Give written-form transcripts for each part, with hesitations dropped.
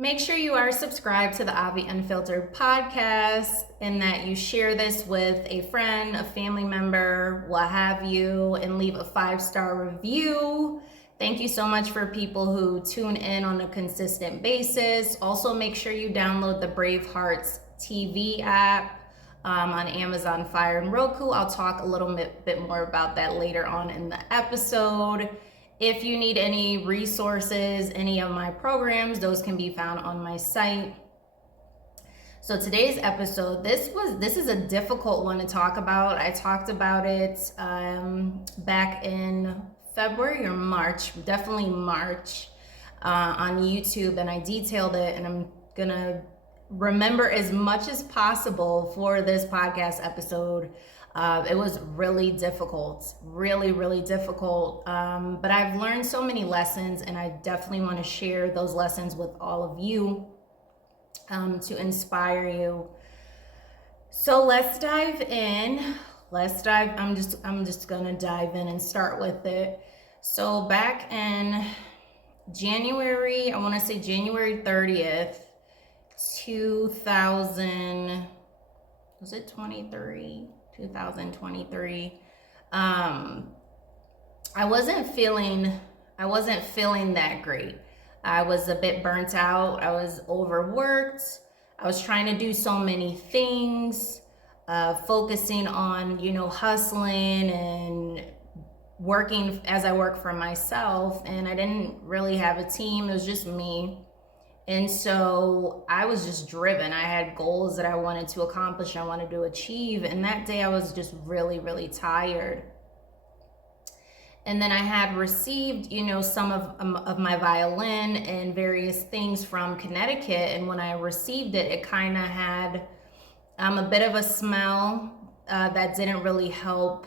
Make sure you are subscribed to the Avi Unfiltered podcast and that you share this with a friend, a family member, what have you, and leave a 5-star review. Thank you so much for people who tune in on a consistent basis. Also, make sure you download the BraveHeartsTV app on Amazon Fire and Roku. I'll talk a little bit more about that later on in the episode. If you need any resources, any of my programs, those can be found on my site. So today's episode, this is a difficult one to talk about. I talked about it back in February or March, definitely March, on YouTube, and I detailed it, and I'm gonna remember as much as possible for this podcast episode. It was really difficult, really difficult. But I've learned so many lessons, and I definitely want to share those lessons with all of you to inspire you. So let's dive in. I'm just gonna dive in and start with it. So back in January, I want to say January 30th, 2023. I wasn't feeling that great. I was a bit burnt out. I was overworked. I was trying to do so many things, focusing on, hustling and working as I work for myself. And I didn't really have a team. It was just me. And so I was just driven. I had goals that I wanted to accomplish, I wanted to achieve. And that day I was just really tired. And then I had received, some of my violin and various things from Connecticut. And when I received it, it kind of had a bit of a smell that didn't really help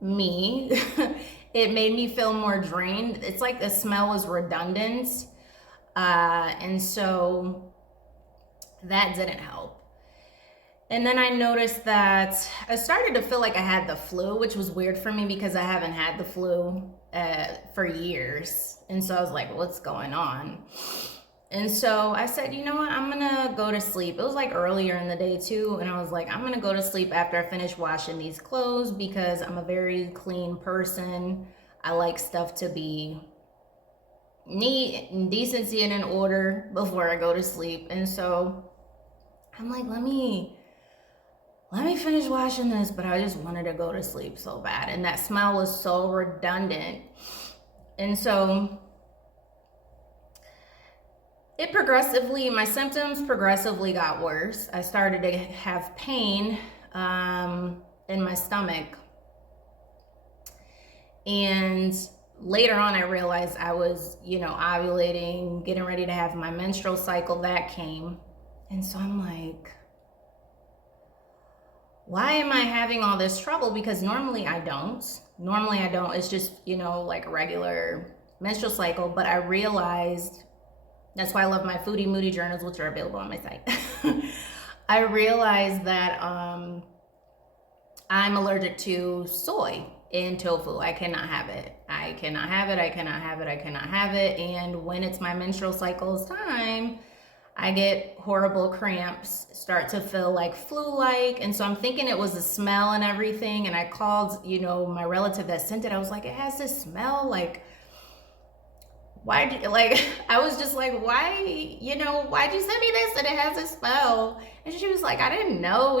me. It made me feel more drained. It's like the smell was redundant. And so that didn't help. And then I noticed that I started to feel like I had the flu, which was weird for me because I haven't had the flu for years. And so I was like, what's going on? And so I said, you know what, I'm gonna go to sleep. It was like earlier in the day too. And I was like, I'm gonna go to sleep after I finish washing these clothes because I'm a very clean person. I like stuff to be neat and decency and in order before I go to sleep. And so I'm like, let me finish washing this, but I just wanted to go to sleep so bad. And that smell was so redundant. And so my symptoms progressively got worse. I started to have pain in my stomach. And later on, I realized I was, ovulating, getting ready to have my menstrual cycle. That came. And so I'm like, why am I having all this trouble? Because normally I don't. It's just, like a regular menstrual cycle. But I realized, that's why I love my Foodie Moody journals, which are available on my site. I realized that I'm allergic to soy and tofu. I cannot have it. And when it's my menstrual cycle's time, I get horrible cramps, start to feel like flu-like. And so I'm thinking it was the smell and everything. And I called, my relative that sent it. I was like, it has this smell. Like, I was just like, why'd you send me this? And it has a smell. And she was like, I didn't know,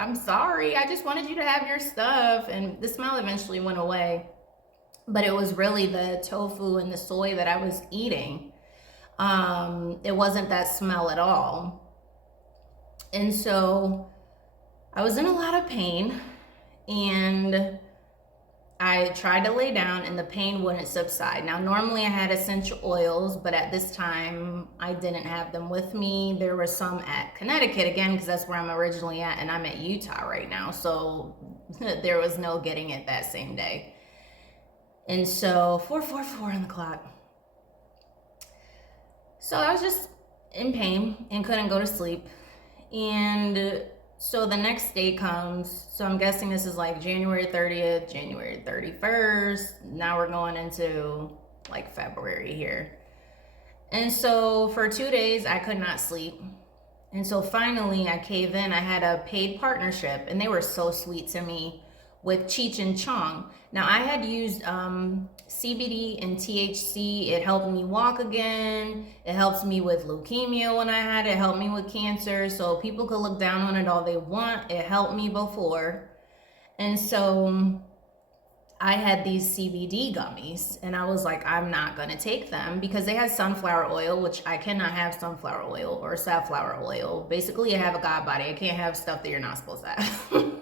I'm sorry. I just wanted you to have your stuff. And the smell eventually went away. But it was really the tofu and the soy that I was eating. It wasn't that smell at all. And so I was in a lot of pain, and I tried to lay down and the pain wouldn't subside. Now, normally I had essential oils, but at this time I didn't have them with me. There were some at Connecticut, again, because that's where I'm originally at, and I'm at Utah right now. So there was no getting it that same day. And so 4:44 on the clock. So I was just in pain and couldn't go to sleep. And so the next day comes. So I'm guessing this is like January 30th, January 31st. Now we're going into like February here. And so for 2 days, I could not sleep. And so finally, I caved in. I had a paid partnership, and they were so sweet to me with Cheech and Chong. Now, I had used CBD and THC. It helped me walk again. It helped me with leukemia when I had it. It helped me with cancer. So people could look down on it all they want. It helped me before. And so I had these CBD gummies, and I was like, I'm not gonna take them because they had sunflower oil, which I cannot have sunflower oil or safflower oil. Basically, I have a god body. I can't have stuff that you're not supposed to have.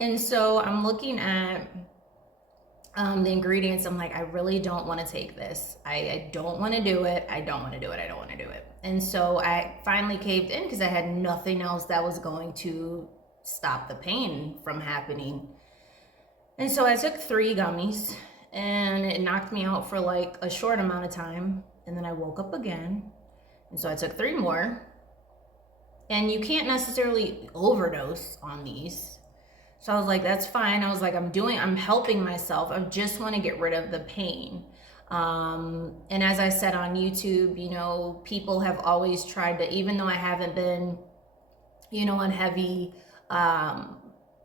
And so I'm looking at the ingredients. I'm like, I really don't want to take this. I don't want to do it. I don't want to do it. I don't want to do it. And so I finally caved in because I had nothing else that was going to stop the pain from happening. And so I took 3 gummies, and it knocked me out for like a short amount of time. And then I woke up again. And so I took 3 more. And you can't necessarily overdose on these. So I was like, that's fine. I was like, I'm helping myself. I just want to get rid of the pain. And as I said on YouTube, you know, people have always tried to, even though I haven't been, you know, on heavy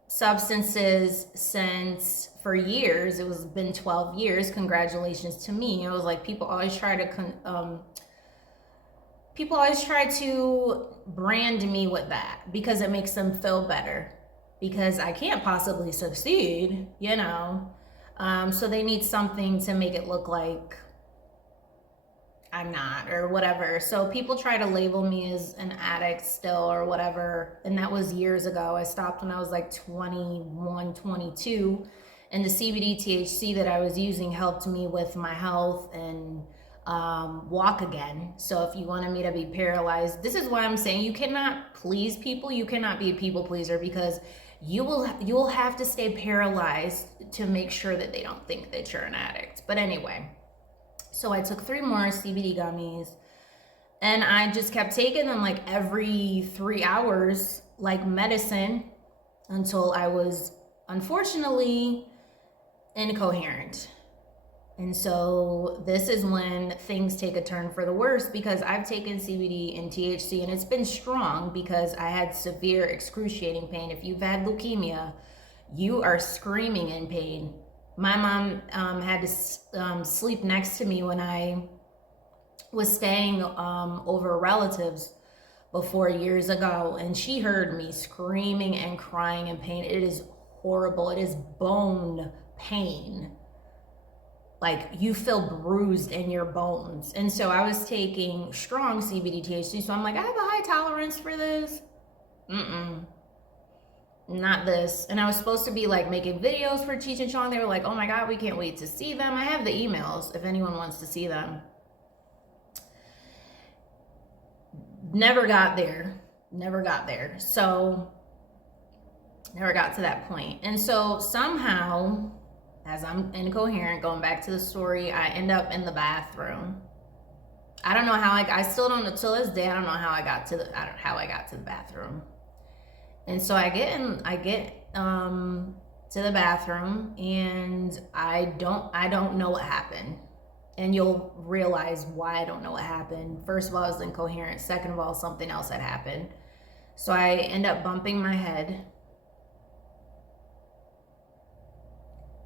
substances since for years. It was been 12 years. Congratulations to me. I was like, people always try to brand me with that because it makes them feel better, because I can't possibly succeed, you know. So they need something to make it look like I'm not, or whatever. So people try to label me as an addict still or whatever. And that was years ago. I stopped when I was like 21, 22. And the CBD THC that I was using helped me with my health and walk again. So if you wanted me to be paralyzed, this is why I'm saying you cannot please people. You cannot be a people pleaser, because you will have to stay paralyzed to make sure that they don't think that you're an addict. But anyway, so I took 3 more CBD gummies, and I just kept taking them like every 3 hours, like medicine, until I was unfortunately incoherent. And so this is when things take a turn for the worse, because I've taken CBD and THC, and it's been strong because I had severe excruciating pain. If you've had leukemia, you are screaming in pain. My mom had to sleep next to me when I was staying over relatives before years ago, and she heard me screaming and crying in pain. It is horrible. It is bone pain. Like, you feel bruised in your bones. And so I was taking strong CBD THC. So I'm like, I have a high tolerance for this. Not this. And I was supposed to be like making videos for Cheech and Chong. They were like, oh my God, we can't wait to see them. I have the emails if anyone wants to see them. Never got there. So never got to that point. And so somehow, as I'm incoherent, going back to the story, I end up in the bathroom. I don't know how I still don't know till this day. I don't know how I got to the bathroom. And so I get to the bathroom, and I don't know what happened. And you'll realize why I don't know what happened. First of all, I was incoherent. Second of all, something else had happened. So I end up bumping my head.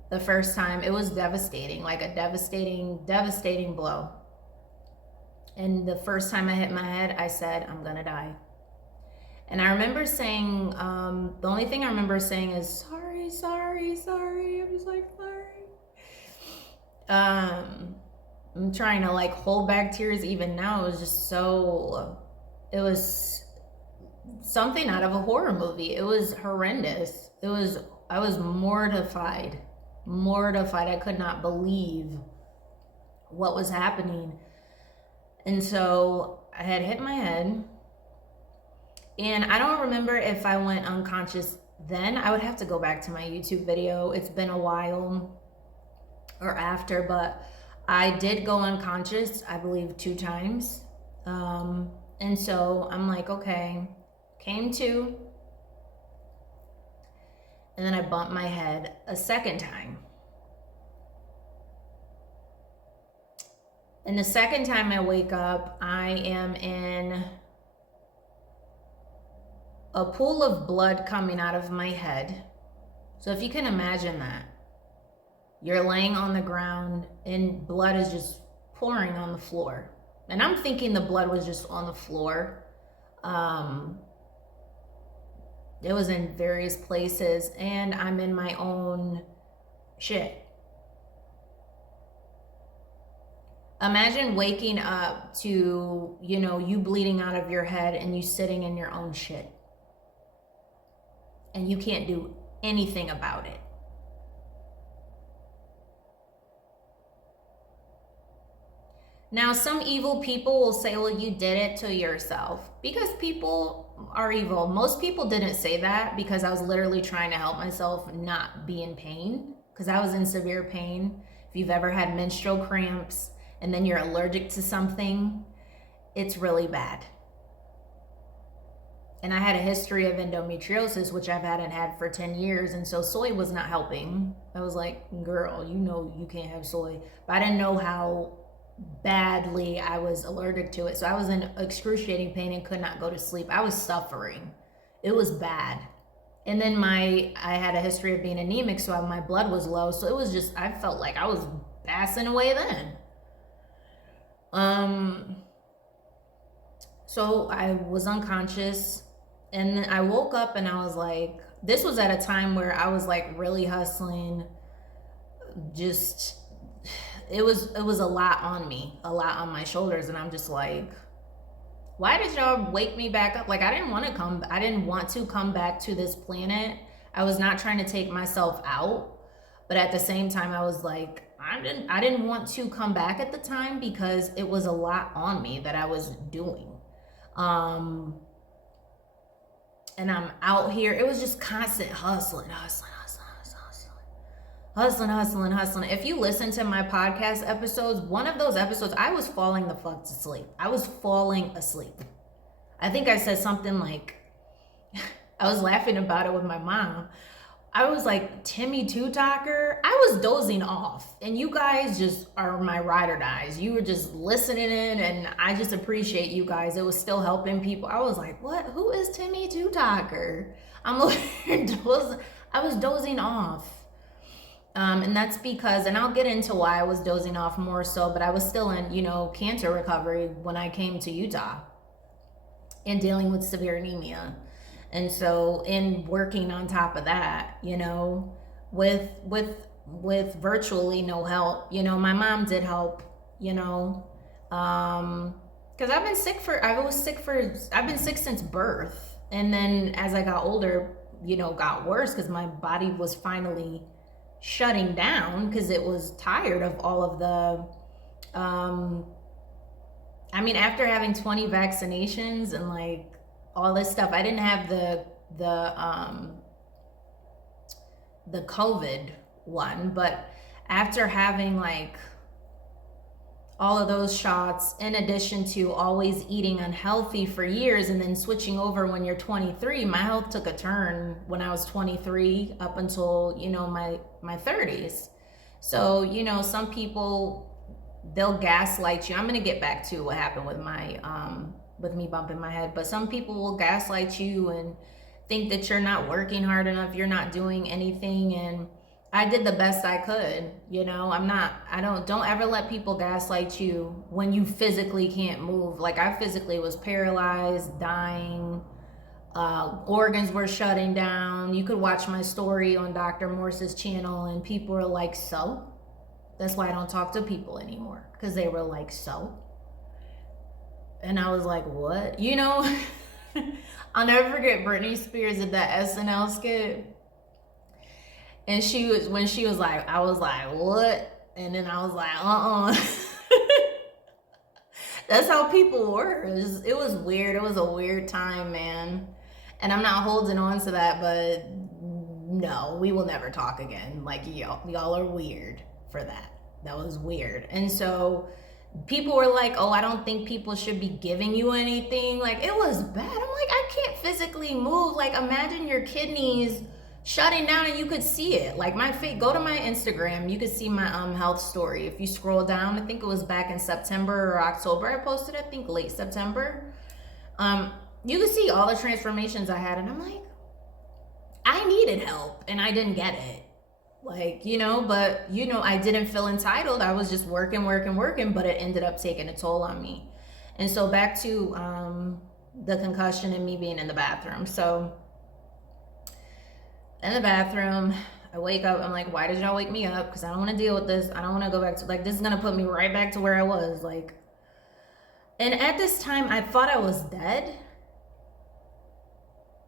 The first time, it was devastating, like a devastating blow. And the first time I hit my head, I said, I'm gonna die. And I remember saying, the only thing I remember saying is, sorry. I was like, sorry. I'm trying to like hold back tears even now. It was just it was something out of a horror movie. It was horrendous. I was mortified. I could not believe what was happening. And so I had hit my head, and I don't remember if I went unconscious then. I would have to go back to my YouTube video. It's been a while, or after, but I did go unconscious, I believe 2 times. And so I'm like, okay, came to, and then I bumped my head a second time. And the second time I wake up, I am in a pool of blood coming out of my head. So if you can imagine that, you're laying on the ground and blood is just pouring on the floor. And I'm thinking the blood was just on the floor. It was in various places, and I'm in my own shit. Imagine waking up to, you bleeding out of your head and you sitting in your own shit. And you can't do anything about it. Now, some evil people will say, well, you did it to yourself, because people are evil. Most people didn't say that, because I was literally trying to help myself not be in pain, because I was in severe pain. If you've ever had menstrual cramps and then you're allergic to something, it's really bad. And I had a history of endometriosis, which I've hadn't had for 10 years. And so soy was not helping. I was like, girl, you can't have soy. But I didn't know how badly I was allergic to it. So I was in excruciating pain and could not go to sleep. I was suffering. It was bad. And then I had a history of being anemic, so my blood was low. So it was just, I felt like I was passing away then. So I was unconscious, and then I woke up and I was like, this was at a time where I was like really hustling. Just, it was a lot on me, a lot on my shoulders. And I'm just like, why did y'all wake me back up? Like, I didn't want to come back to this planet. I was not trying to take myself out, but at the same time, I was like, I didn't want to come back at the time, because it was a lot on me that I was doing. And I'm out here. It was just constant hustling. If you listen to my podcast episodes, one of those episodes, I was falling the fuck to sleep. I was falling asleep. I think I said something like, I was laughing about it with my mom. I was like, Timmy Two-Talker. I was dozing off, and you guys just are my ride or dies. You were just listening in, and I just appreciate you guys. It was still helping people. I was like, what? Who is Timmy Two-Talker? I was dozing off. And that's because, and I'll get into why I was dozing off more so, but I was still in, cancer recovery when I came to Utah and dealing with severe anemia. And so in working on top of that, with virtually no help, my mom did help, because I've been sick since birth. And then as I got older, got worse, because my body was finally shutting down, because it was tired of all of the, after having 20 vaccinations and like all this stuff, I didn't have the COVID one, but after having like all of those shots, in addition to always eating unhealthy for years and then switching over when you're 23, my health took a turn when I was 23 up until, my 30s. So, some people, they'll gaslight you. I'm going to get back to what happened with my, with me bumping my head, but some people will gaslight you and think that you're not working hard enough, you're not doing anything. And I did the best I could, don't ever let people gaslight you when you physically can't move. Like, I physically was paralyzed, dying, organs were shutting down. You could watch my story on Dr. Morse's channel, and people are like, so? That's why I don't talk to people anymore, because they were like, so? And I was like, what? I'll never forget Britney Spears did that SNL skit. And when she was like, I was like, what? And then I was like, That's how people were. It was weird. It was a weird time, man. And I'm not holding on to that, but no, we will never talk again. Like, y'all are weird for that. That was weird. And so people were like, oh, I don't think people should be giving you anything. Like, it was bad. I'm like, I can't physically move. Like, imagine your kidneys shutting down, and you could see it. Like my face, go to my Instagram, you could see my health story. If you scroll down, I think it was back in September or October I posted, I think late September. You could see all the transformations I had, and I'm like, I needed help and I didn't get it. Like, but I didn't feel entitled. I was just working, but it ended up taking a toll on me. And so back to the concussion and me being in the bathroom. So in the bathroom, I wake up, I'm like, why did y'all wake me up? Because I don't want to deal with this. I don't want to go back to, like, this is going to put me right back to where I was. Like, and at this time, I thought I was dead.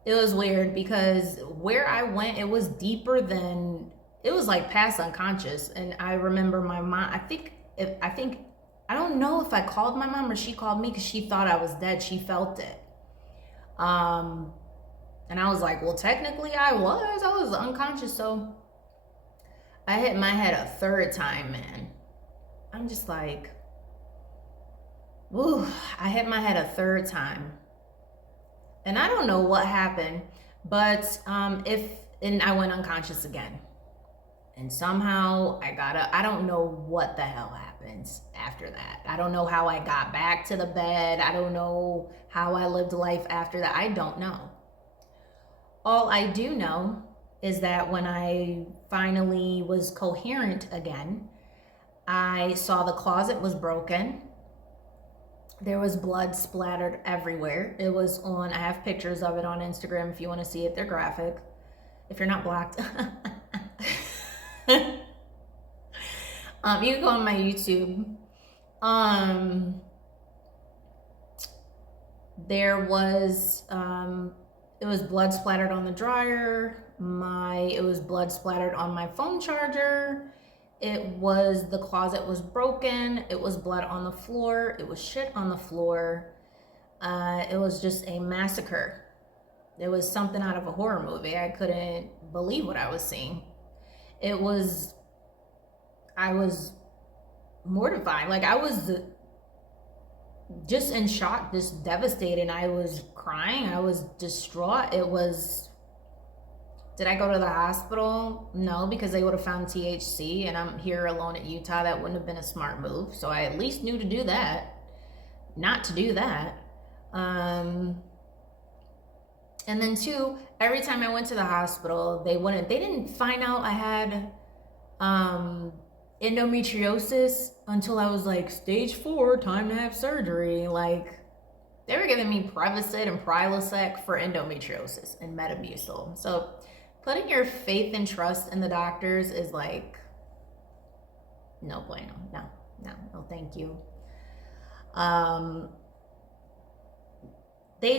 It was weird because where I went, it was deeper than, it was like past unconscious. And I remember my mom, I don't know if I called my mom or she called me because she thought I was dead. She felt it. And I was like, well, technically I was unconscious. So I hit my head a third time, man. I'm just like, woo, I hit my head a third time. And I don't know what happened, but and I went unconscious again. And somehow I don't know what the hell happens after that. I don't know how I got back to the bed. I don't know how I lived life after that. I don't know. All I do know is that when I finally was coherent again, I saw the closet was broken. There was blood splattered everywhere. It was on, I have pictures of it on Instagram if you want to see it. They're graphic. If you're not blocked. You can go on my YouTube. There was, it was blood splattered on the dryer. It was blood splattered on my phone charger. The closet was broken. It was blood on the floor. It was shit on the floor. It was just a massacre. It was something out of a horror movie. I couldn't believe what I was seeing. I was mortified. Like, I was just in shock, just devastated. I was crying. I was distraught. Did I go to the hospital? No, because they would have found THC, and I'm here alone at Utah. That wouldn't have been a smart move. So I at least knew to do that, not to do that. And then two, every time I went to the hospital, they didn't find out I had endometriosis until I was like stage 4, time to have surgery. Like, they were giving me Prevacid and Prilosec for endometriosis and Metamucil. So putting your faith and trust in the doctors is like, no bueno. No, thank you. They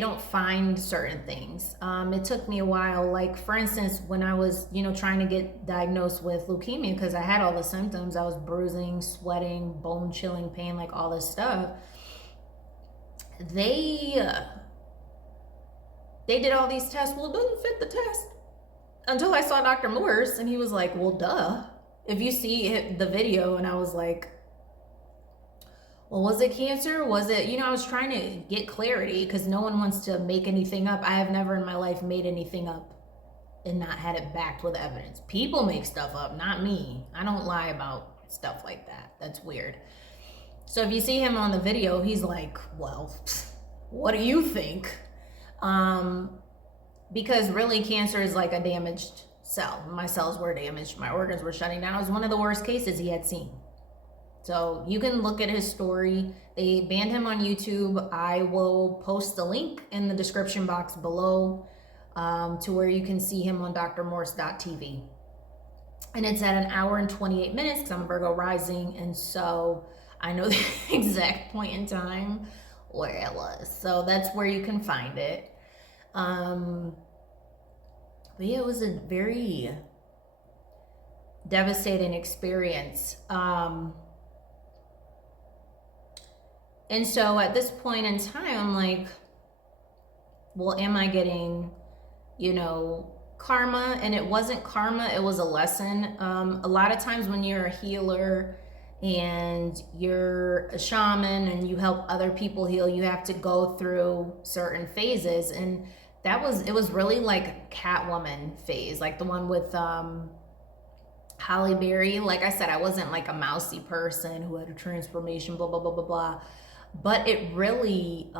don't find certain things. It took me a while. Like, for instance, when I was, trying to get diagnosed with leukemia, because I had all the symptoms, I was bruising, sweating, bone chilling pain, like all this stuff. They did all these tests. Well, it doesn't fit the test. Until I saw Dr. Morse, and he was like, well, duh. If you see the video, and I was like, well, was it cancer? Was it, I was trying to get clarity because no one wants to make anything up. I have never in my life made anything up and not had it backed with evidence. People make stuff up, not me. I don't lie about stuff like that. That's weird. So if you see him on the video, he's like, well, what do you think? Because really cancer is like a damaged cell. My cells were damaged. My organs were shutting down. It was one of the worst cases he had seen. So you can look at his story. They banned him on YouTube. I will post the link in the description box below to where you can see him on drmorse.tv. And it's at 1 hour and 28 minutes because I'm a Virgo rising. And so I know the exact point in time where it was. So that's where you can find it. But yeah, it was a very devastating experience. And so at this point in time, I'm like, well, am I getting, karma? And it wasn't karma, it was a lesson. A lot of times when you're a healer and you're a shaman and you help other people heal, you have to go through certain phases. And it was really like Catwoman phase, like the one with Halle Berry. Like I said, I wasn't like a mousy person who had a transformation, blah, blah, blah, blah, blah. But it really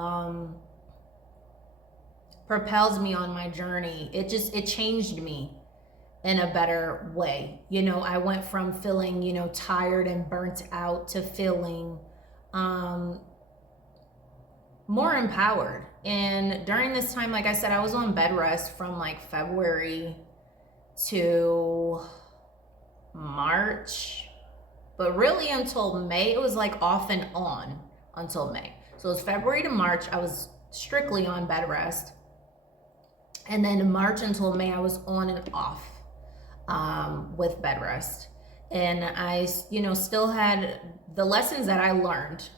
propels me on my journey. It changed me in a better way. You know, I went from feeling, you know, tired and burnt out to feeling more empowered. And during this time, like I said, I was on bed rest from like February to March, but really until May. It was like off and on until May. So it was February to March, I was strictly on bed rest. And then in March until May, I was on and off with bed rest. And I, you know, still had the lessons that I learned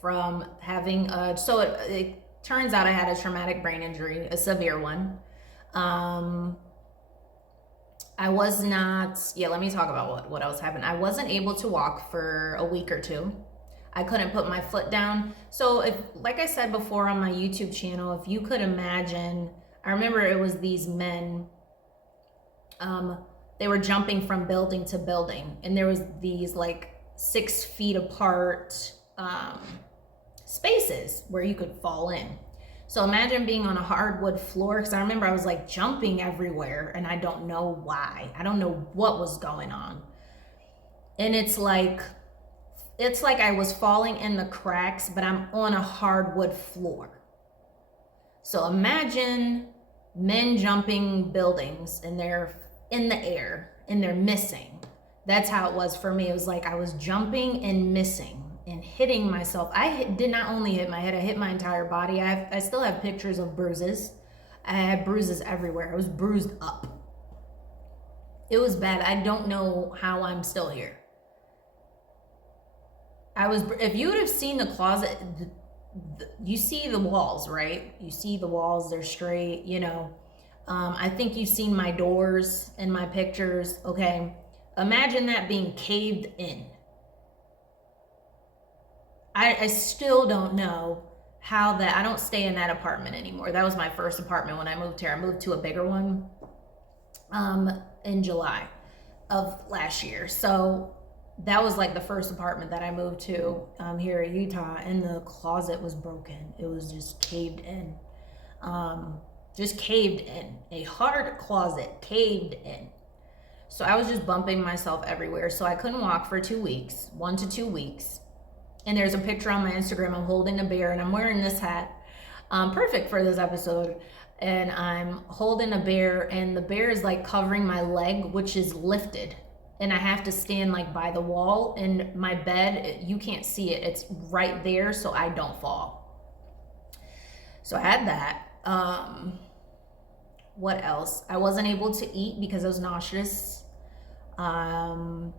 from having so it turns out I had a traumatic brain injury, a severe one. I was not, let me talk about what else happened. I wasn't able to walk for a week or two. I couldn't put my foot down. So if, like I said before on my YouTube channel, if you could imagine, I remember it was these men, they were jumping from building to building, and there was these like 6 feet apart spaces where you could fall in. So imagine being on a hardwood floor, because I remember I was like jumping everywhere and I don't know why. I don't know what was going on. And it's like I was falling in the cracks, but I'm on a hardwood floor. So imagine men jumping buildings and they're in the air and they're missing. That's how it was for me. It was like I was jumping and missing and hitting myself. I did not only hit my head, I hit my entire body. I still have pictures of bruises. I had bruises everywhere. I was bruised up. It was bad. I don't know how I'm still here. If you would have seen the closet, you see the walls, right? You see the walls, they're straight, you know. I think you've seen my doors in my pictures, okay? Imagine that being caved in. I still don't know how that, I don't stay in that apartment anymore. That was my first apartment when I moved here. I moved to a bigger one in July of last year. So that was like the first apartment that I moved to here in Utah, and the closet was broken. It was just caved in. Just caved in. A hard closet caved in. So I was just bumping myself everywhere. So I couldn't walk for 2 weeks, 1 to 2 weeks. And there's a picture on my Instagram. I'm holding a bear and I'm wearing this hat. Perfect for this episode. And I'm holding a bear, and the bear is like covering my leg, which is lifted. And I have to stand like by the wall, and my bed, you can't see it. It's right there so I don't fall. So I had that. What else? I wasn't able to eat because I was nauseous. Wasn't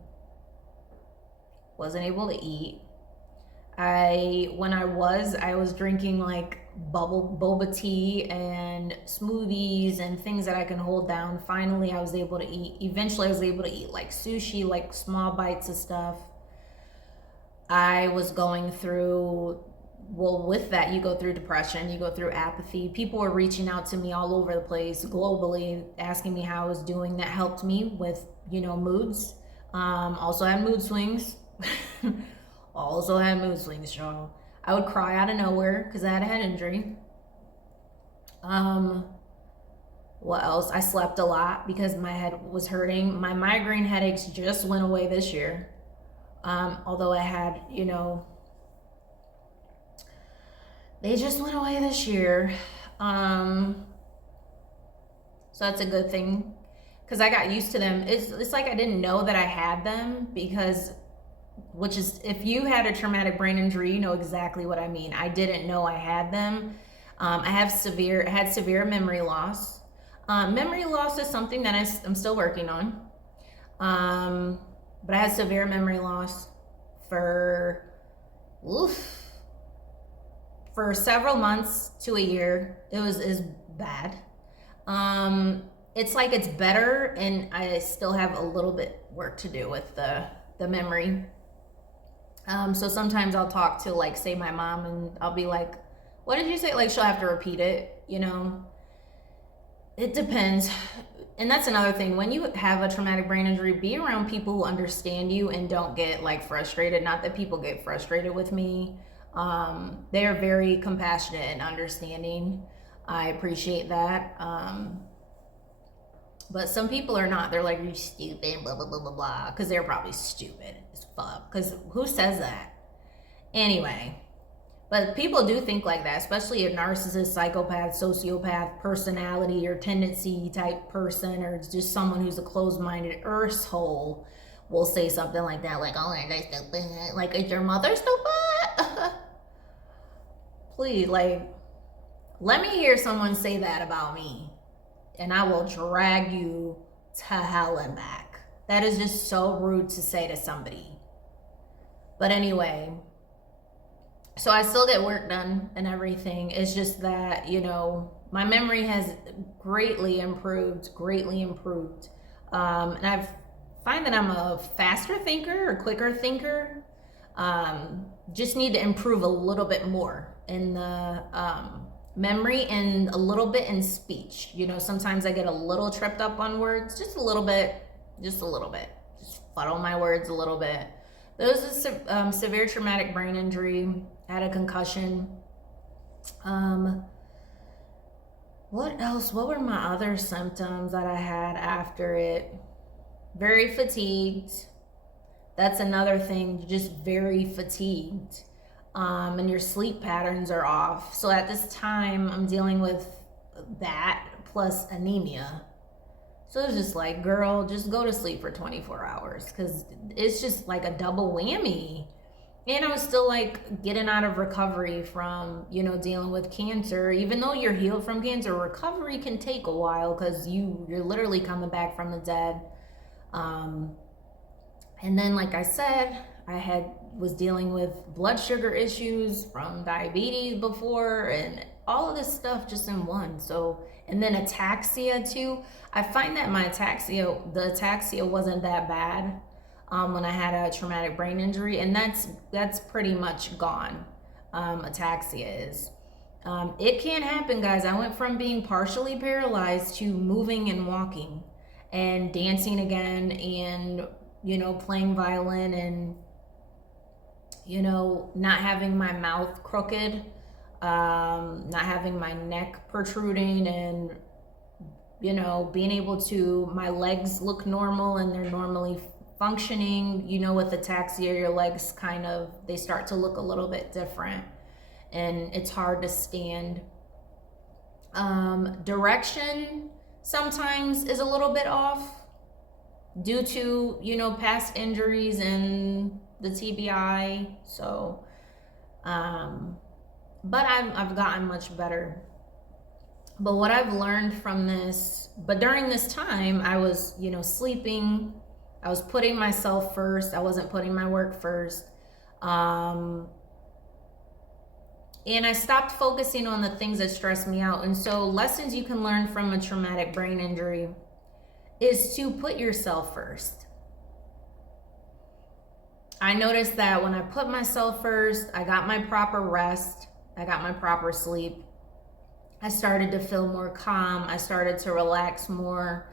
able to eat. When I was drinking like boba tea and smoothies and things that I can hold down. Finally, I was able to eat. Eventually, I was able to eat like sushi, like small bites of stuff. I was going through, with that, you go through depression, you go through apathy. People were reaching out to me all over the place, globally, asking me how I was doing. That helped me with, moods. Also had mood swings. Y'all. I would cry out of nowhere because I had a head injury. What else? I slept a lot because my head was hurting. My migraine headaches just went away this year. Although I had, they just went away this year. So that's a good thing because I got used to them. It's like I didn't know that I had them which is, if you had a traumatic brain injury, you know exactly what I mean. I didn't know I had them. I had severe memory loss. Memory loss is something that I'm still working on. But I had severe memory loss for several months to a year. It was bad. It's like it's better, and I still have a little bit work to do with the memory. So sometimes I'll talk to, like, say my mom, and I'll be like, what did you say? Like, she'll have to repeat it, It depends. And that's another thing. When you have a traumatic brain injury, be around people who understand you and don't get like frustrated. Not that people get frustrated with me. They are very compassionate and understanding. I appreciate that. But some people are not. They're like, you're stupid, blah, blah, blah, blah, blah. Because they're probably stupid as fuck. Because who says that? Anyway. But people do think like that, especially a narcissist, psychopath, sociopath, personality, or tendency type person, or just someone who's a closed-minded earthhole will say something like that, like, oh, they're stupid. Like, is your mother stupid? Please, like, let me hear someone say that about me, and I will drag you to hell and back. That is just so rude to say to somebody. But anyway, so I still get work done and everything. It's just that, you know, my memory has greatly improved. And I find that I'm a faster thinker or quicker thinker. Just need to improve a little bit more in the memory and a little bit in speech. You know, sometimes I get a little tripped up on words, just a little bit. Just fuddle my words a little bit. There was a severe traumatic brain injury. Had a concussion. What else? What were my other symptoms that I had after it? Very fatigued. That's another thing, just very fatigued. And your sleep patterns are off. So at this time, I'm dealing with that plus anemia. So it's just like, girl, just go to sleep for 24 hours because it's just like a double whammy. And I was still like getting out of recovery from, you know, dealing with cancer. Even though you're healed from cancer, recovery can take a while because you're literally coming back from the dead. And then, like I said, I was dealing with blood sugar issues from diabetes before, and all of this stuff just in one. So, and then ataxia too. I find that the ataxia wasn't that bad. When I had a traumatic brain injury, and that's pretty much gone. Ataxia is. It can happen, guys. I went from being partially paralyzed to moving and walking and dancing again, and, you know, playing violin, and, you know, not having my mouth crooked, not having my neck protruding, and, you know, being able to, my legs look normal and they're normally functioning. You know, with ataxia, your legs they start to look a little bit different, and it's hard to stand. Direction sometimes is a little bit off due to, you know, past injuries and the TBI. So, but I've gotten much better. But what I've learned from this, but during this time, I was, you know, sleeping. I was putting myself first. I wasn't putting my work first. And I stopped focusing on the things that stress me out. And so lessons you can learn from a traumatic brain injury is to put yourself first. I noticed that when I put myself first, I got my proper rest. I got my proper sleep. I started to feel more calm. I started to relax more.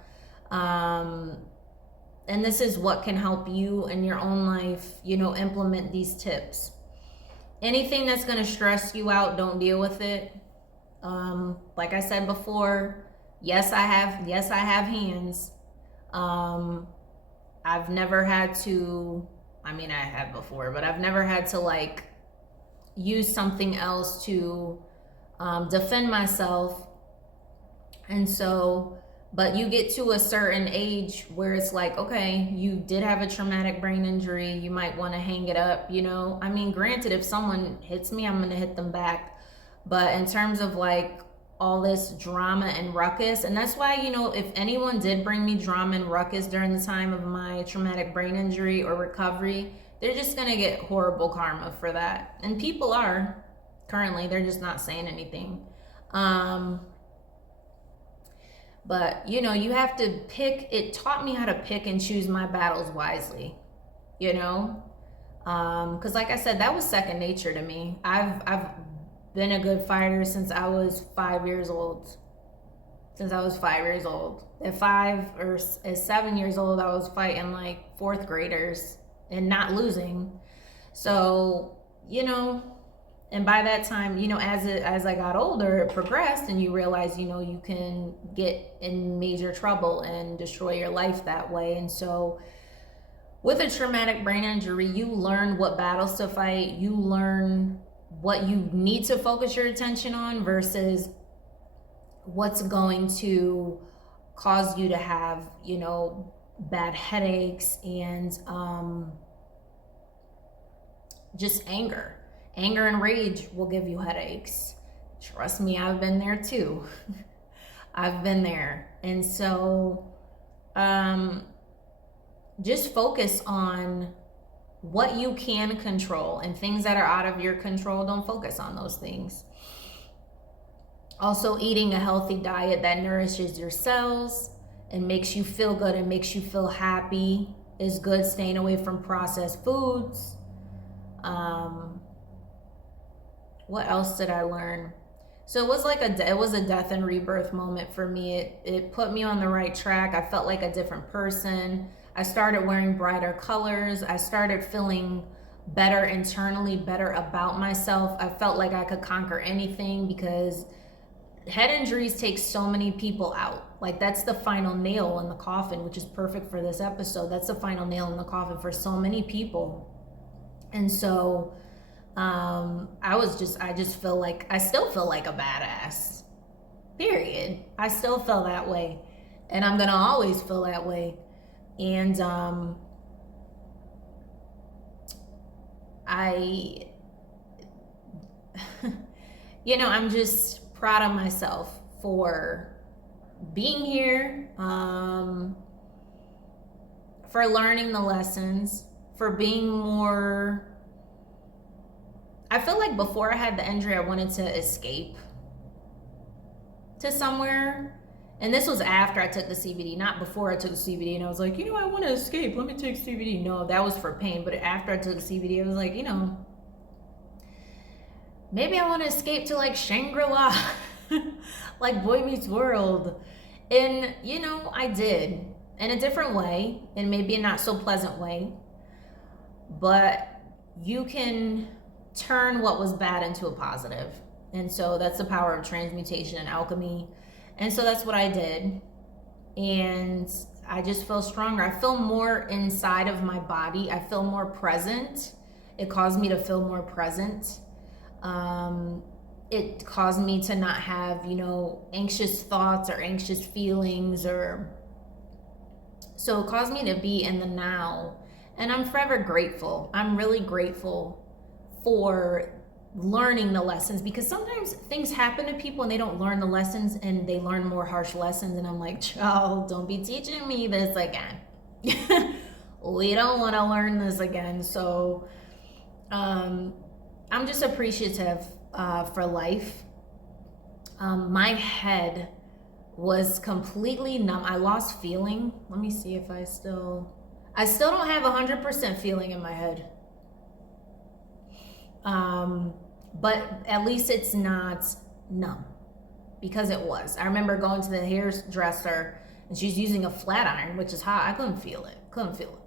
And this is what can help you in your own life, you know, implement these tips. Anything that's going to stress you out, don't deal with it. Like I said before, yes, I have hands. I've never had to, I have before, but I've never had to like use something else to defend myself. And so, but you get to a certain age where it's like, okay, you did have a traumatic brain injury. You might want to hang it up, you know? Granted, if someone hits me, I'm going to hit them back. But in terms of like all this drama and ruckus, and that's why, you know, if anyone did bring me drama and ruckus during the time of my traumatic brain injury or recovery, they're just going to get horrible karma for that. And people are currently, they're just not saying anything. But, you know, you have to pick, it taught me how to pick and choose my battles wisely, you know? Because like I said, that was second nature to me. I've been a good fighter since I was 5 years old. since I was 5 years old. At 7 years old, I was fighting like fourth graders and not losing. So, and by that time, as I got older, it progressed, and you realize, you can get in major trouble and destroy your life that way. And so with a traumatic brain injury, you learn what battles to fight. You learn what you need to focus your attention on versus what's going to cause you to have, bad headaches and just anger. Anger and rage will give you headaches. Trust me, I've been there too. I've been there. And so just focus on what you can control, and things that are out of your control, don't focus on those things. Also, eating a healthy diet that nourishes your cells and makes you feel good and makes you feel happy is good. Staying away from processed foods. What else did I learn? So it was like it was a death and rebirth moment for me. It put me on the right track. I felt like a different person. I started wearing brighter colors. I started feeling better internally, better about myself. I felt like I could conquer anything, because head injuries take so many people out. Like, that's the final nail in the coffin, which is perfect for this episode. That's the final nail in the coffin for so many people. And so I still feel like a badass, period. I still feel that way, and I'm gonna always feel that way. And I'm just proud of myself for being here, for learning the lessons, for being more. I feel like before I had the injury, I wanted to escape to somewhere. And this was after I took the CBD, not before I took the CBD. And I was like, I want to escape. Let me take CBD. No, that was for pain. But after I took the CBD, I was like, maybe I want to escape to like Shangri-La, like Boy Meets World. And, I did, in a different way, and maybe a not so pleasant way. But you can turn what was bad into a positive. And so that's the power of transmutation and alchemy. And so that's what I did. And I just feel stronger. I feel more inside of my body. I feel more present. It caused me to feel more present. It caused me to not have, anxious thoughts or anxious feelings, so it caused me to be in the now. And I'm forever grateful. I'm really grateful for learning the lessons, because sometimes things happen to people and they don't learn the lessons, and they learn more harsh lessons. And I'm like, child, don't be teaching me this again. We don't want to learn this again. So I'm just appreciative for life. My head was completely numb. I lost feeling. Let me see if I still don't have 100% feeling in my head. But at least it's not numb, because it was. I remember going to the hairdresser, and she's using a flat iron, which is hot. I couldn't feel it.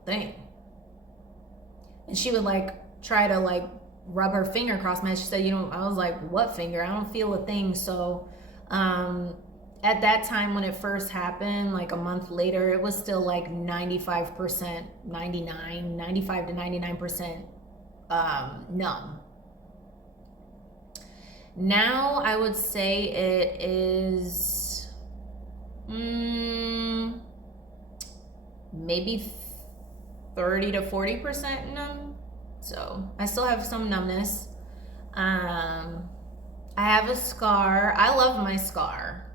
Dang. And she would try to rub her finger across my head. She said, I was like, what finger? I don't feel a thing. So at that time, when it first happened, a month later, it was still 95% to 99% numb. Now I would say it is maybe 30 to 40% numb. So I still have some numbness. I have a scar. I love my scar.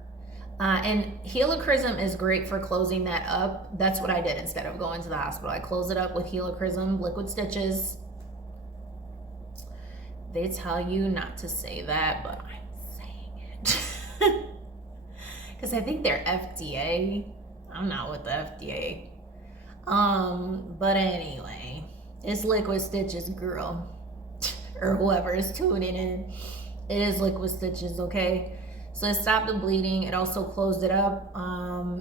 And helichrysum is great for closing that up. That's what I did instead of going to the hospital. I closed it up with helichrysum, liquid stitches. They tell you not to say that, but I'm saying it. Because I think they're FDA. I'm not with the FDA. But anyway, it's liquid stitches, girl. Or whoever is tuning in. It is liquid stitches, okay? So it stopped the bleeding. It also closed it up.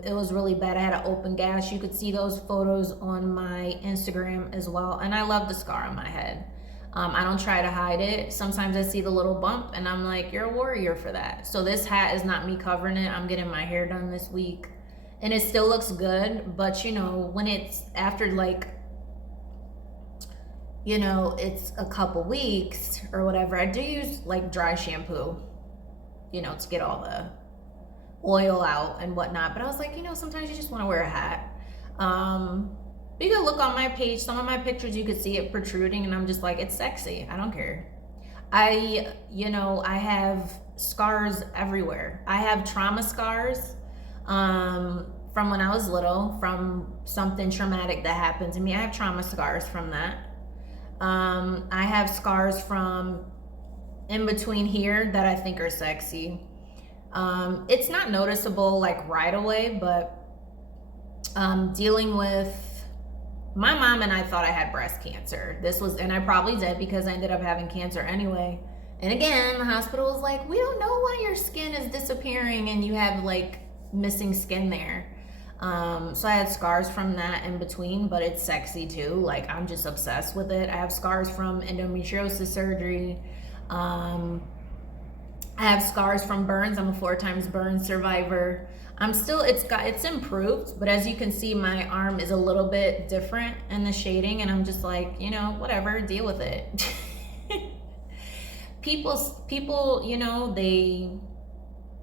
It was really bad. I had an open gash. You could see those photos on my Instagram as well. And I love the scar on my head. I don't try to hide it. Sometimes I see the little bump and I'm like, you're a warrior for that. So this hat is not me covering it. I'm getting my hair done this week. And it still looks good. But, you know, when it's after like, you know, it's a couple weeks or whatever, I do use like dry shampoo, you know, to get all the oil out and whatnot. But I was like, you know, sometimes you just want to wear a hat. You could look on my page, some of my pictures, you could see it protruding, and I'm just like, it's sexy. I don't care. You know, I have scars everywhere. I have trauma scars from when I was little, from something traumatic that happened to me. I have trauma scars from that. I have scars from in between here that I think are sexy. It's not noticeable like right away, but dealing with my mom and I thought I had breast cancer. And I probably did because I ended up having cancer anyway. And again, the hospital was like, we don't know why your skin is disappearing and you have like missing skin there. So I had scars from that in between, but it's sexy too. Like, I'm just obsessed with it. I have scars from endometriosis surgery. I have scars from burns. I'm a 4 times burn survivor. It's improved, but as you can see, my arm is a little bit different in the shading, and I'm just like, you know, whatever, deal with it. People, you know,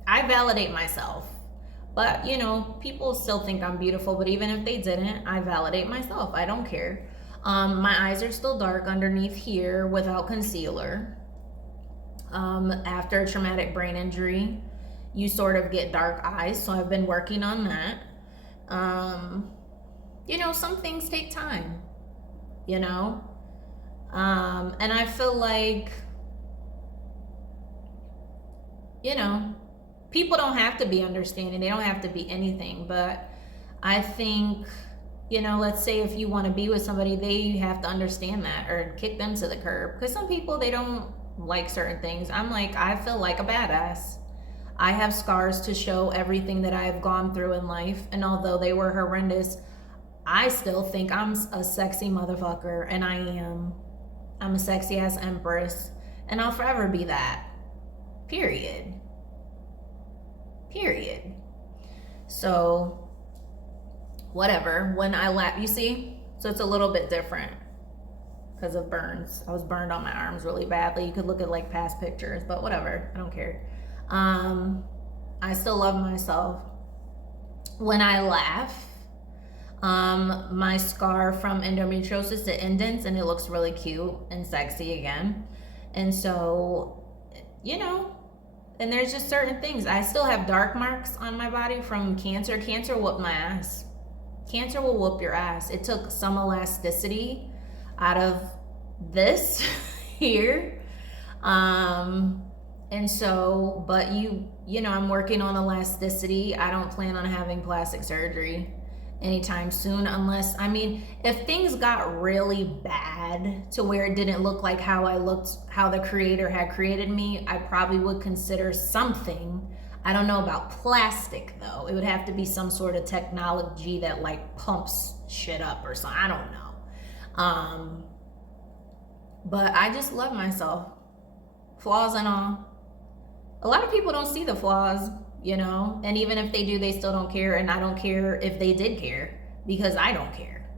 I validate myself, but you know, people still think I'm beautiful, but even if they didn't, I validate myself. I don't care. My eyes are still dark underneath here without concealer. After a traumatic brain injury, you sort of get dark eyes, so I've been working on that. You know, some things take time, you know, and I feel like, you know, people don't have to be understanding, they don't have to be anything, but I think, you know, let's say if you want to be with somebody, they have to understand that or kick them to the curb, because some people, they don't like certain things. I'm like, I feel like a badass. I have scars to show everything that I've gone through in life, and although they were horrendous, I still think I'm a sexy motherfucker, and I am. I'm a sexy ass empress, and I'll forever be that. Period. So, whatever. When I lap, you see? So it's a little bit different because of burns. I was burned on my arms really badly. You could look at like past pictures, but whatever. I don't care. I still love myself. When I laugh, my scar from endometriosis, it indents and it looks really cute and sexy again. And so, you know, and there's just certain things. I still have dark marks on my body from cancer. Cancer whooped my ass. Cancer will whoop your ass. It took some elasticity out of this here. And so, but you know, I'm working on elasticity. I don't plan on having plastic surgery anytime soon, unless, I mean, if things got really bad to where it didn't look like how I looked, how the creator had created me, I probably would consider something. I don't know about plastic though. It would have to be some sort of technology that like pumps shit up or something. I don't know. But I just love myself, flaws and all. A lot of people don't see the flaws, you know, and even if they do, they still don't care. And I don't care if they did care, because I don't care.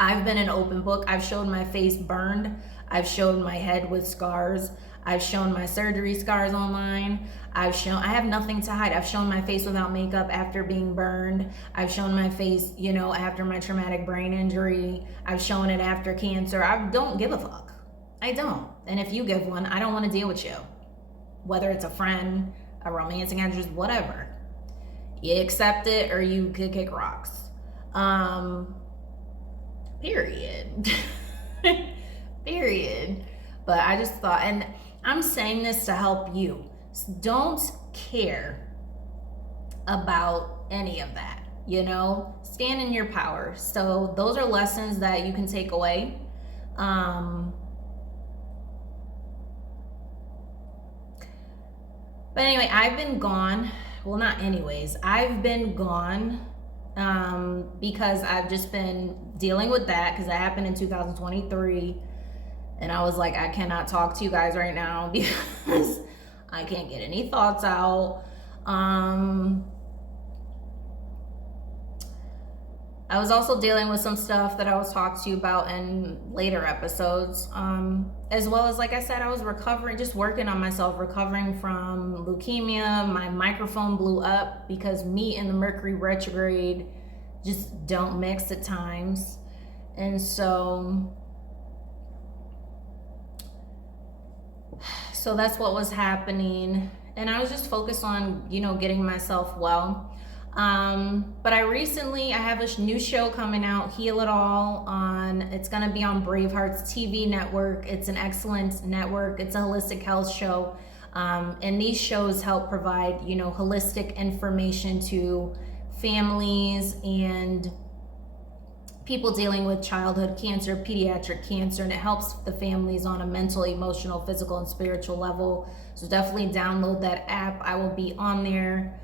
I've been an open book. I've showed my face burned. I've showed my head with scars. I've shown my surgery scars online. I have nothing to hide. I've shown my face without makeup after being burned. I've shown my face, you know, after my traumatic brain injury. I've shown it after cancer. I don't give a fuck. I don't. And if you give one, I don't want to deal with you. Whether it's a friend, a romantic interest, whatever. You accept it or you could kick rocks. Period. Period. But I just thought, and I'm saying this to help you. Don't care about any of that, you know? Stand in your power. So those are lessons that you can take away. But anyway, I've been gone. Well, not anyways. I've been gone because I've just been dealing with that, because that happened in 2023. And I was like, I cannot talk to you guys right now because I can't get any thoughts out. I was also dealing with some stuff that I was talking to you about in later episodes. As well as, like I said, I was recovering, just working on myself, recovering from leukemia. My microphone blew up because me and the Mercury retrograde just don't mix at times. And so that's what was happening. And I was just focused on, getting myself well. But I have a new show coming out, Heal It All, it's going to be on BraveHeartsTV network. It's an excellent network. It's a holistic health show. And these shows help provide, holistic information to families and people dealing with childhood cancer, pediatric cancer, and it helps the families on a mental, emotional, physical, and spiritual level. So definitely download that app. I will be on there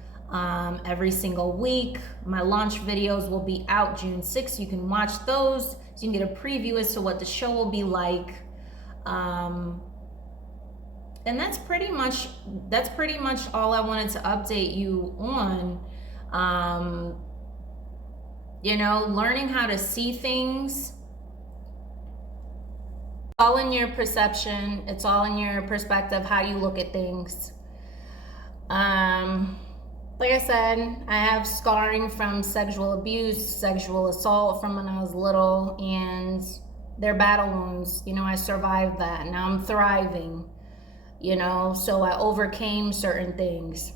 every single week. My launch videos will be out June 6th. You can watch those so you can get a preview as to what the show will be like. And that's pretty much all I wanted to update you on. Learning how to see things. It's all in your perception. It's all in your perspective, how you look at things. Like I said, I have scarring from sexual abuse, sexual assault from when I was little, and they're battle wounds. I survived that. Now I'm thriving, so I overcame certain things.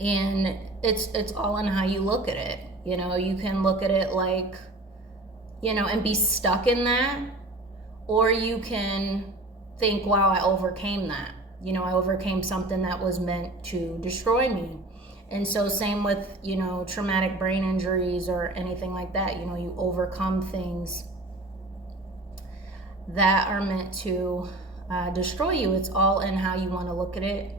And it's all in how you look at it. You can look at it like, and be stuck in that, or you can think, wow, I overcame that. I overcame something that was meant to destroy me. And so same with, traumatic brain injuries or anything like that. You overcome things that are meant to destroy you. It's all in how you want to look at it,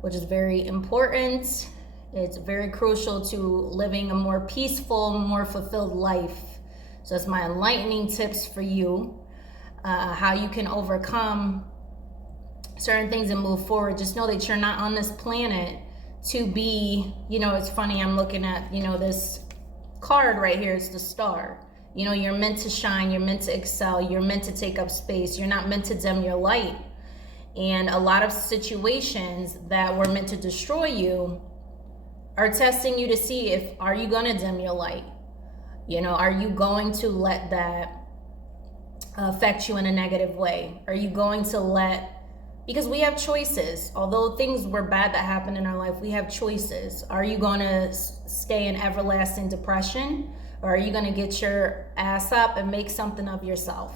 which is very important. It's very crucial to living a more peaceful, more fulfilled life. So that's my enlightening tips for you, how you can overcome certain things and move forward. Just know that you're not on this planet to be, it's funny, I'm looking at, this card right here. It's the star. You're meant to shine, you're meant to excel, you're meant to take up space. You're not meant to dim your light. And a lot of situations that were meant to destroy you are testing you to see are you going to dim your light? Are you going to let that affect you in a negative way? Are you going to because we have choices. Although things were bad that happened in our life, we have choices. Are you going to stay in everlasting depression? Or are you going to get your ass up and make something of yourself?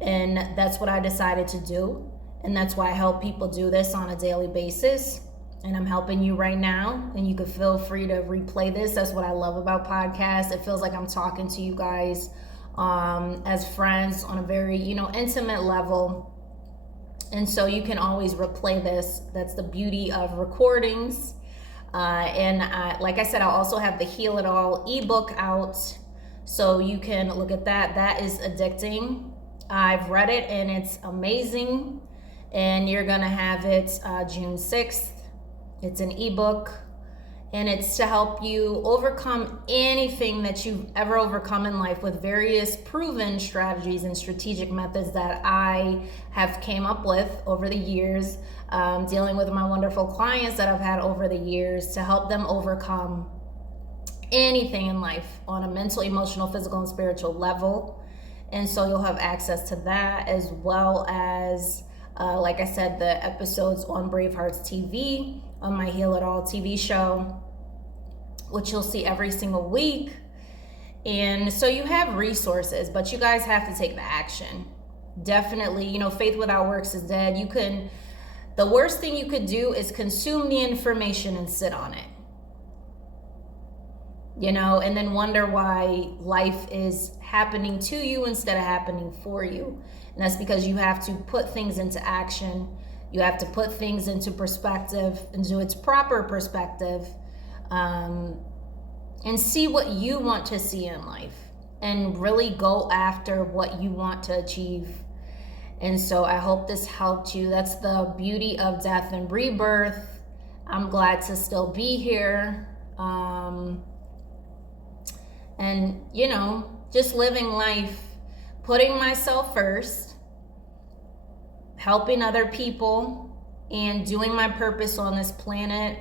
And that's what I decided to do. And that's why I help people do this on a daily basis. And I'm helping you right now. And you can feel free to replay this. That's what I love about podcasts. It feels like I'm talking to you guys as friends on a very, intimate level. And so you can always replay this. That's the beauty of recordings. Like I said, I'll also have the Heal It All ebook out. So you can look at that. That is addicting. I've read it and it's amazing. And you're going to have it June 6th. It's an ebook. And it's to help you overcome anything that you've ever overcome in life with various proven strategies and strategic methods that I have came up with over the years, dealing with my wonderful clients that I've had over the years to help them overcome anything in life on a mental, emotional, physical, and spiritual level. And so you'll have access to that, as well as, like I said, the episodes on BraveHeartsTV, on my Heal It All TV show, which you'll see every single week. And so you have resources, but you guys have to take the action. Definitely, faith without works is dead. The worst thing you could do is consume the information and sit on it. And then wonder why life is happening to you instead of happening for you. And that's because you have to put things into action You have to put things into perspective, into its proper perspective, and see what you want to see in life, and really go after what you want to achieve. And so I hope this helped you. That's the beauty of death and rebirth. I'm glad to still be here. And, you know, just living life, putting myself first, helping other people, and doing my purpose on this planet.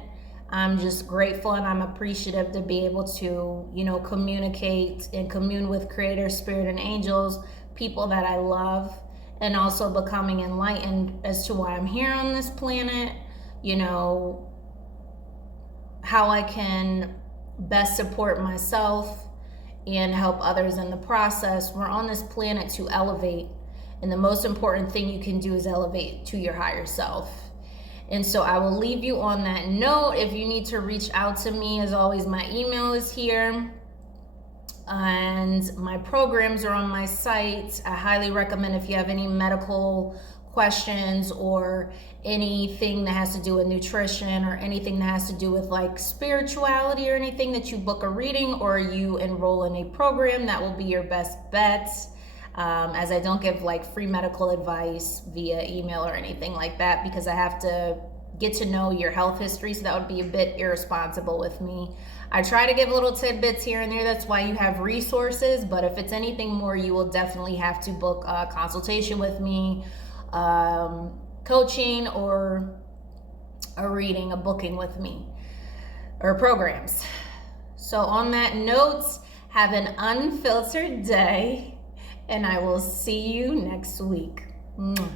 I'm just grateful and I'm appreciative to be able to, you know, communicate and commune with Creator, Spirit, and angels, people that I love, and also becoming enlightened as to why I'm here on this planet, you know, how I can best support myself and help others in the process. We're on this planet to elevate, and the most important thing you can do is elevate to your higher self. And so I will leave you on that note. If you need to reach out to me, as always, my email is here. And my programs are on my site. I highly recommend, if you have any medical questions or anything that has to do with nutrition or anything that has to do with like spirituality or anything, that you book a reading or you enroll in a program. That will be your best bet. As I don't give like free medical advice via email or anything like that, because I have to get to know your health history, so that would be a bit irresponsible with me. I try to give little tidbits here and there. That's why you have resources, but if it's anything more, you will definitely have to book a consultation with me, coaching, or a reading, a booking with me, or programs. So on that note, have an unfiltered day, and I will see you next week. Mwah.